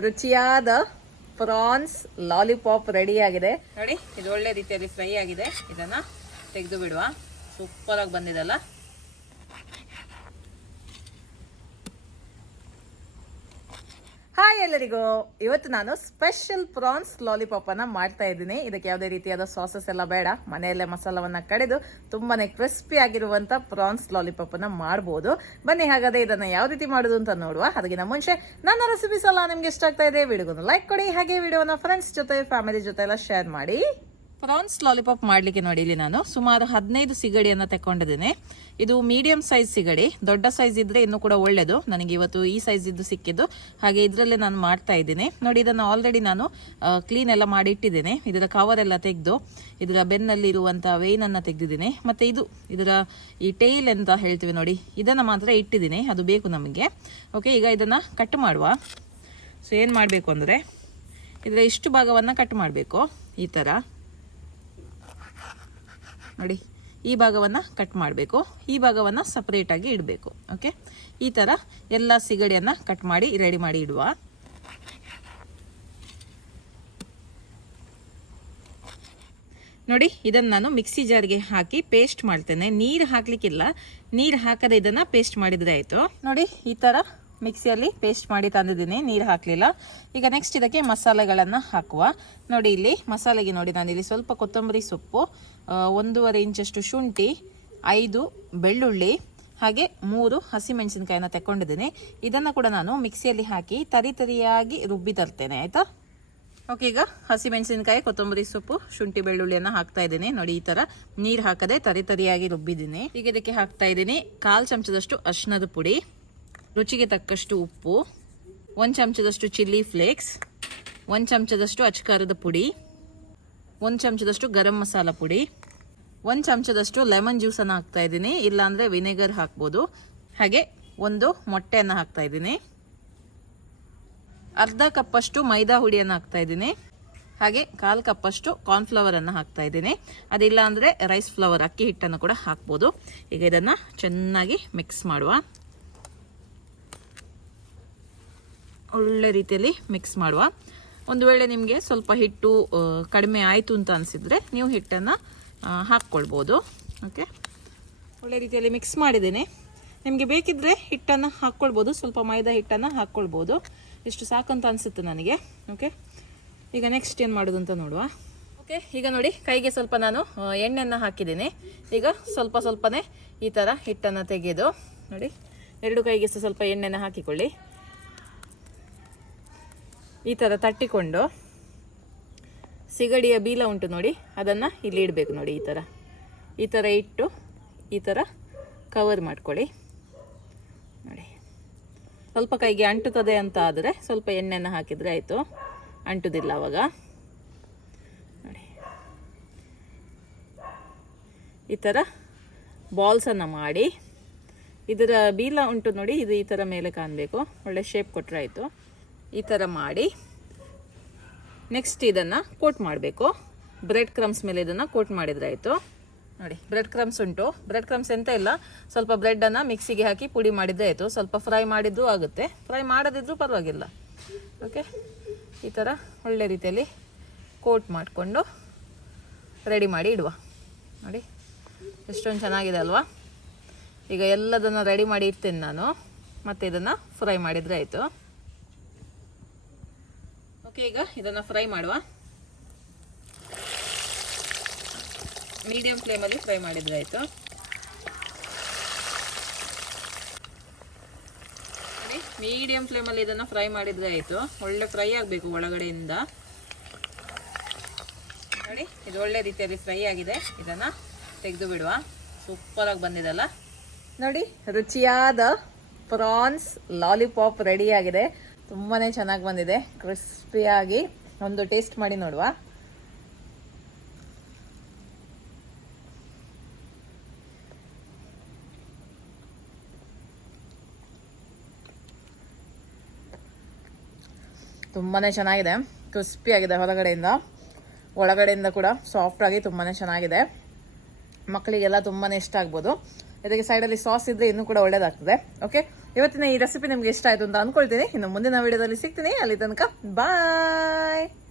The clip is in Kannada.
ರುಚಿಯಾದ ಪ್ರಾನ್ಸ್ ಲಾಲಿಪಾಪ್ ರೆಡಿ ಆಗಿದೆ ನೋಡಿ. ಇದು ಒಳ್ಳೆ ರೀತಿಯಲ್ಲಿ ಫ್ರೈ ಆಗಿದೆ. ಇದನ್ನ ತೆಗೆದು ಬಿಡುವ. ಸೂಪರ್ ಆಗಿ ಬಂದಿದಲ್ಲ. ಹಾಯ್ ಎಲ್ಲರಿಗೂ. ಇವತ್ತು ನಾನು ಸ್ಪೆಷಲ್ ಪ್ರಾನ್ಸ್ ಲಾಲಿಪಾಪ್ ಅನ್ನ ಮಾಡ್ತಾ ಇದ್ದೀನಿ. ಇದಕ್ಕೆ ಯಾವುದೇ ರೀತಿಯಾದ ಸಾಸಸ್ ಎಲ್ಲ ಬೇಡ, ಮನೆಯಲ್ಲೇ ಮಸಾಲವನ್ನ ಕಡೆದು ತುಂಬಾನೇ ಕ್ರಿಸ್ಪಿ ಆಗಿರುವಂತ ಪ್ರಾನ್ಸ್ ಲಾಲಿಪಾಪ್ ಅನ್ನ ಮಾಡಬಹುದು. ಬನ್ನಿ ಹಾಗಾದ್ರೆ ಇದನ್ನ ಯಾವ ರೀತಿ ಮಾಡುದು ಅಂತ ನೋಡುವ. ಅದಕ್ಕಿಂತ ಮುಂಚೆ ನನ್ನ ರೆಸಿಪೀಸ್ ಎಲ್ಲ ನಿಮ್ಗೆ ಇಷ್ಟ ಆಗ್ತಾ ಇದೆ, ವಿಡಿಯೋಗೊಂದು ಲೈಕ್ ಕೊಡಿ. ಹಾಗೆ ವಿಡಿಯೋನ ಫ್ರೆಂಡ್ಸ್ ಜೊತೆ ಫ್ಯಾಮಿಲಿ ಜೊತೆ ಎಲ್ಲ ಶೇರ್ ಮಾಡಿ. ಪ್ರಾನ್ಸ್ ಲಾಲಿಪಾಪ್ ಮಾಡ್ಲಿಕ್ಕೆ ನೋಡಿ, ಇಲ್ಲಿ ನಾನು ಸುಮಾರು 15 ಸಿಗಡಿಯನ್ನ ತಕೊಂಡಿದ್ದೇನೆ. ಇದು ಮೀಡಿಯಂ ಸೈಜ್ ಸಿಗಡಿ. ದೊಡ್ಡ ಸೈಜ್ ಇದ್ರೆ ಇನ್ನೂ ಕೂಡ ಒಳ್ಳೇದು. ನನಗೆ ಇವತ್ತು ಈ ಸೈಜ್ ಇದ್ದು ಸಿಕ್ಕಿದ್ದು, ಹಾಗೆ ಇದರಲ್ಲೇ ನಾನು ಮಾಡ್ತಾ ಇದ್ದೀನಿ. ನೋಡಿ, ಇದನ್ನು ಆಲ್ರೆಡಿ ನಾನು ಕ್ಲೀನ್ ಎಲ್ಲ ಮಾಡಿ ಇಟ್ಟಿದ್ದೇನೆ. ಇದರ ಕವರ್ ಎಲ್ಲ ತೆಗೆದು ಇದರ ಬೆನ್ನಲ್ಲಿ ಇರುವಂತಹ ವೇನ್ ಅನ್ನ ತೆಗೆದಿದ್ದೀನಿ. ಮತ್ತೆ ಇದರ ಈ ಟೇಲ್ ಅಂತ ಹೇಳ್ತೀವಿ ನೋಡಿ, ಇದನ್ನ ಮಾತ್ರ ಇಟ್ಟಿದ್ದೀನಿ. ಅದು ಬೇಕು ನಮಗೆ. ಓಕೆ, ಈಗ ಇದನ್ನ ಕಟ್ ಮಾಡುವ. ಸೊ ಏನ್ ಮಾಡಬೇಕು ಅಂದ್ರೆ, ಇದರ ಇಷ್ಟು ಭಾಗವನ್ನ ಕಟ್ ಮಾಡಬೇಕು. ಈ ತರ ನೋಡಿ, ಈ ಭಾಗವನ್ನ ಕಟ್ ಮಾಡಬೇಕು. ಈ ಭಾಗವನ್ನ ಸಪರೇಟ್ ಆಗಿ ಇಡಬೇಕು. ಓಕೆ, ಈ ತರ ಎಲ್ಲ ಸಿಗಡಿಯನ್ನ ಕಟ್ ಮಾಡಿ ರೆಡಿ ಮಾಡಿ ಇಡುವ. ನೋಡಿ, ಇದನ್ನ ನಾನು ಮಿಕ್ಸಿ ಜಾರ್ಗೆ ಹಾಕಿ ಪೇಸ್ಟ್ ಮಾಡ್ತೇನೆ. ನೀರು ಹಾಕ್ಲಿಕ್ಕಿಲ್ಲ, ನೀರು ಹಾಕದೆ ಇದನ್ನ ಪೇಸ್ಟ್ ಮಾಡಿದ್ರೆ ಆಯ್ತು. ನೋಡಿ, ಈ ತರ ಮಿಕ್ಸಿಯಲ್ಲಿ ಪೇಸ್ಟ್ ಮಾಡಿ ತಂದಿದ್ದೀನಿ, ನೀರು ಹಾಕಲಿಲ್ಲ. ಈಗ ನೆಕ್ಸ್ಟ್ ಇದಕ್ಕೆ ಮಸಾಲೆಗಳನ್ನು ಹಾಕುವ. ನೋಡಿ, ಇಲ್ಲಿ ಮಸಾಲೆಗೆ ನೋಡಿ, ನಾನಿಲ್ಲಿ ಸ್ವಲ್ಪ ಕೊತ್ತಂಬರಿ ಸೊಪ್ಪು, 1.5 ಇಂಚಷ್ಟು ಶುಂಠಿ, 5 ಬೆಳ್ಳುಳ್ಳಿ, ಹಾಗೆ 3 ಹಸಿಮೆಣಸಿನಕಾಯಿನ ತಗೊಂಡಿದ್ದೀನಿ. ಇದನ್ನು ಕೂಡ ನಾನು ಮಿಕ್ಸಿಯಲ್ಲಿ ಹಾಕಿ ತರಿಯಾಗಿ ರುಬ್ಬಿ ತರ್ತೇನೆ, ಆಯ್ತಾ. ಓಕೆ, ಈಗ ಹಸಿಮೆಣಸಿನಕಾಯಿ, ಕೊತ್ತಂಬರಿ ಸೊಪ್ಪು, ಶುಂಠಿ, ಬೆಳ್ಳುಳ್ಳಿಯನ್ನು ಹಾಕ್ತಾ ಇದ್ದೀನಿ. ನೋಡಿ, ಈ ತರ ನೀರು ಹಾಕದೆ ತರಿಯಾಗಿ ರುಬ್ಬಿದ್ದೀನಿ. ಈಗ ಇದಕ್ಕೆ ಹಾಕ್ತಾ ಇದ್ದೀನಿ 1/4 ಚಮಚದಷ್ಟು ಅರಿಶಿಣದ ಪುಡಿ, ರುಚಿಗೆ ತಕ್ಕಷ್ಟು ಉಪ್ಪು, 1 ಚಮಚದಷ್ಟು ಚಿಲ್ಲಿ ಫ್ಲೇಕ್ಸ್, 1 ಚಮಚದಷ್ಟು ಅಚ್ಕಾರದ ಪುಡಿ, 1 ಚಮಚದಷ್ಟು ಗರಂ ಮಸಾಲ ಪುಡಿ, 1 ಚಮಚದಷ್ಟು ಲೆಮನ್ ಜ್ಯೂಸನ್ನು ಹಾಕ್ತಾ ಇದ್ದೀನಿ. ಇಲ್ಲಾಂದರೆ ವಿನೆಗರ್ ಹಾಕ್ಬೋದು. ಹಾಗೆ 1 ಮೊಟ್ಟೆಯನ್ನು ಹಾಕ್ತಾ ಇದ್ದೀನಿ. ಅರ್ಧ ಕಪ್ಪಷ್ಟು ಮೈದಾ ಹುಡಿಯನ್ನು ಹಾಕ್ತಾ ಇದ್ದೀನಿ. ಹಾಗೆ 1/4 ಕಪ್ಪಷ್ಟು ಕಾರ್ನ್ಫ್ಲವರ್ ಅನ್ನು ಹಾಕ್ತಾ ಇದ್ದೀನಿ. ಅದಿಲ್ಲ ಅಂದರೆ ರೈಸ್ ಫ್ಲವರ್, ಅಕ್ಕಿ ಹಿಟ್ಟನ್ನು ಕೂಡ ಹಾಕ್ಬೋದು. ಈಗ ಇದನ್ನು ಚೆನ್ನಾಗಿ ಮಿಕ್ಸ್ ಮಾಡುವ. ಒಳ್ಳೆ ರೀತಿಯಲ್ಲಿ ಮಿಕ್ಸ್ ಮಾಡುವ. ಒಂದು ವೇಳೆ ನಿಮಗೆ ಸ್ವಲ್ಪ ಹಿಟ್ಟು ಕಡಿಮೆ ಆಯಿತು ಅಂತ ಅನಿಸಿದರೆ ನೀವು ಹಿಟ್ಟನ್ನು ಹಾಕ್ಕೊಳ್ಬೋದು. ಓಕೆ, ಒಳ್ಳೆ ರೀತಿಯಲ್ಲಿ ಮಿಕ್ಸ್ ಮಾಡಿದ್ದೇನೆ. ನಿಮಗೆ ಬೇಕಿದ್ದರೆ ಹಿಟ್ಟನ್ನು ಹಾಕ್ಕೊಳ್ಬೋದು, ಸ್ವಲ್ಪ ಮೈದಾ ಹಿಟ್ಟನ್ನು ಹಾಕ್ಕೊಳ್ಬೋದು. ಇಷ್ಟು ಸಾಕಂತ ಅನಿಸುತ್ತೆ ನನಗೆ. ಓಕೆ, ಈಗ ನೆಕ್ಸ್ಟ್ ಏನು ಮಾಡೋದು ಅಂತ ನೋಡುವ. ಓಕೆ, ಈಗ ನೋಡಿ, ಕೈಗೆ ಸ್ವಲ್ಪ ನಾನು ಎಣ್ಣೆಯನ್ನು ಹಾಕಿದ್ದೀನಿ. ಈಗ ಸ್ವಲ್ಪನೇ ಈ ಥರ ಹಿಟ್ಟನ್ನು ತೆಗೆದು ನೋಡಿ, 2 ಕೈಗೆ ಸ್ವಲ್ಪ ಎಣ್ಣೆನ ಹಾಕಿಕೊಳ್ಳಿ. ಈ ಥರ ತಟ್ಟಿಕೊಂಡು ಸಿಗಡಿಯ ಬೀಲ ಉಂಟು ನೋಡಿ, ಅದನ್ನು ಇಲ್ಲಿ ಇಡಬೇಕು. ನೋಡಿ, ಈ ಥರ ಇಟ್ಟು ಈ ಥರ ಕವರ್ ಮಾಡ್ಕೊಳ್ಳಿ. ನೋಡಿ, ಸ್ವಲ್ಪ ಕೈಗೆ ಅಂಟುತ್ತದೆ ಅಂತ ಆದರೆ ಸ್ವಲ್ಪ ಎಣ್ಣೆನ ಹಾಕಿದರೆ ಆಯಿತು, ಅಂಟುದಿಲ್ಲ ಅವಾಗ. ನೋಡಿ, ಈ ಥರ ಬಾಲ್ಸನ್ನು ಮಾಡಿ ಇದರ ಬೀಲ ಉಂಟು ನೋಡಿ, ಇದು ಈ ಥರ ಮೇಲೆ ಕಾಣಬೇಕು. ಒಳ್ಳೆ ಶೇಪ್ ಕೊಟ್ಟರೆ ಆಯಿತು. ಈ ಥರ ಮಾಡಿ ನೆಕ್ಸ್ಟ್ ಇದನ್ನು ಕೋಟ್ ಮಾಡಬೇಕು. ಬ್ರೆಡ್ ಕ್ರಮ್ಸ್ ಮೇಲೆ ಇದನ್ನು ಕೋಟ್ ಮಾಡಿದರೆ ಆಯಿತು. ನೋಡಿ, ಬ್ರೆಡ್ ಕ್ರಮ್ಸ್ ಉಂಟು. ಬ್ರೆಡ್ ಕ್ರಮ್ಸ್ ಎಂತ ಇಲ್ಲ, ಸ್ವಲ್ಪ ಬ್ರೆಡ್ಡನ್ನು ಮಿಕ್ಸಿಗೆ ಹಾಕಿ ಪುಡಿ ಮಾಡಿದರೆ ಆಯಿತು. ಸ್ವಲ್ಪ ಫ್ರೈ ಮಾಡಿದ್ದು ಆಗುತ್ತೆ, ಫ್ರೈ ಮಾಡದಿದ್ರೂ ಪರವಾಗಿಲ್ಲ. ಓಕೆ, ಈ ಥರ ಒಳ್ಳೆ ರೀತಿಯಲ್ಲಿ ಕೋಟ್ ಮಾಡಿಕೊಂಡು ರೆಡಿ ಮಾಡಿ ಇಡುವ. ನೋಡಿ, ಎಷ್ಟೊಂದು ಚೆನ್ನಾಗಿದೆ ಅಲ್ವಾ. ಈಗ ಎಲ್ಲದನ್ನು ರೆಡಿ ಮಾಡಿ ಇಡ್ತೇನೆ ನಾನು, ಮತ್ತು ಇದನ್ನು ಫ್ರೈ ಮಾಡಿದರೆ ಆಯಿತು. ಓಕೆ, ಈಗ ಇದನ್ನು ಫ್ರೈ ಮಾಡುವ. ಮೀಡಿಯಂ ಫ್ಲೇಮಲ್ಲಿ ಫ್ರೈ ಮಾಡಿದ್ರೆ ಆಯಿತು. ಮೀಡಿಯಂ ಫ್ಲೇಮಲ್ಲಿ ಇದನ್ನು ಫ್ರೈ ಮಾಡಿದ್ರೆ ಆಯಿತು. ಒಳ್ಳೆ ಫ್ರೈ ಆಗಬೇಕು ಒಳಗಡೆಯಿಂದ. ನೋಡಿ, ಇದು ಒಳ್ಳೆ ರೀತಿಯಲ್ಲಿ ಫ್ರೈ ಆಗಿದೆ. ಇದನ್ನು ತೆಗೆದು ಬಿಡುವ. ಸೂಪರಾಗಿ ಬಂದಿದಲ್ಲ ನೋಡಿ. ರುಚಿಯಾದ ಪ್ರಾನ್ಸ್ ಲಾಲಿಪಾಪ್ ರೆಡಿ ಆಗಿದೆ. ತುಂಬಾ ಚೆನ್ನಾಗಿ ಬಂದಿದೆ, ಕ್ರಿಸ್ಪಿಯಾಗಿ. ಒಂದು ಟೇಸ್ಟ್ ಮಾಡಿ ನೋಡುವ. ತುಂಬಾ ಚೆನ್ನಾಗಿದೆ, ಕ್ರಿಸ್ಪಿ ಆಗಿದೆ ಹೊರಗಡೆಯಿಂದ, ಒಳಗಡೆಯಿಂದ ಕೂಡ ಸಾಫ್ಟ್ ಆಗಿ ತುಂಬಾ ಚೆನ್ನಾಗಿದೆ. ಮಕ್ಕಳಿಗೆಲ್ಲ ತುಂಬಾ ಇಷ್ಟ ಆಗ್ಬೋದು. ಇದಕ್ಕೆ ಸೈಡಲ್ಲಿ ಸಾಸ್ ಇದ್ದರೆ ಇನ್ನೂ ಕೂಡ ಒಳ್ಳೇದಾಗ್ತದೆ. ಓಕೆ, ಇವತ್ತಿನ ಈ ರೆಸಿಪಿ ನಿಮ್ಗೆ ಇಷ್ಟ ಆಯ್ತು ಅಂತ ಅನ್ಕೊಳ್ತೀನಿ. ಇನ್ನು ಮುಂದಿನ ವಿಡಿಯೋದಲ್ಲಿ ಸಿಗ್ತೀನಿ. ಅಲ್ಲಿ ತನಕ ಬಾಯ್.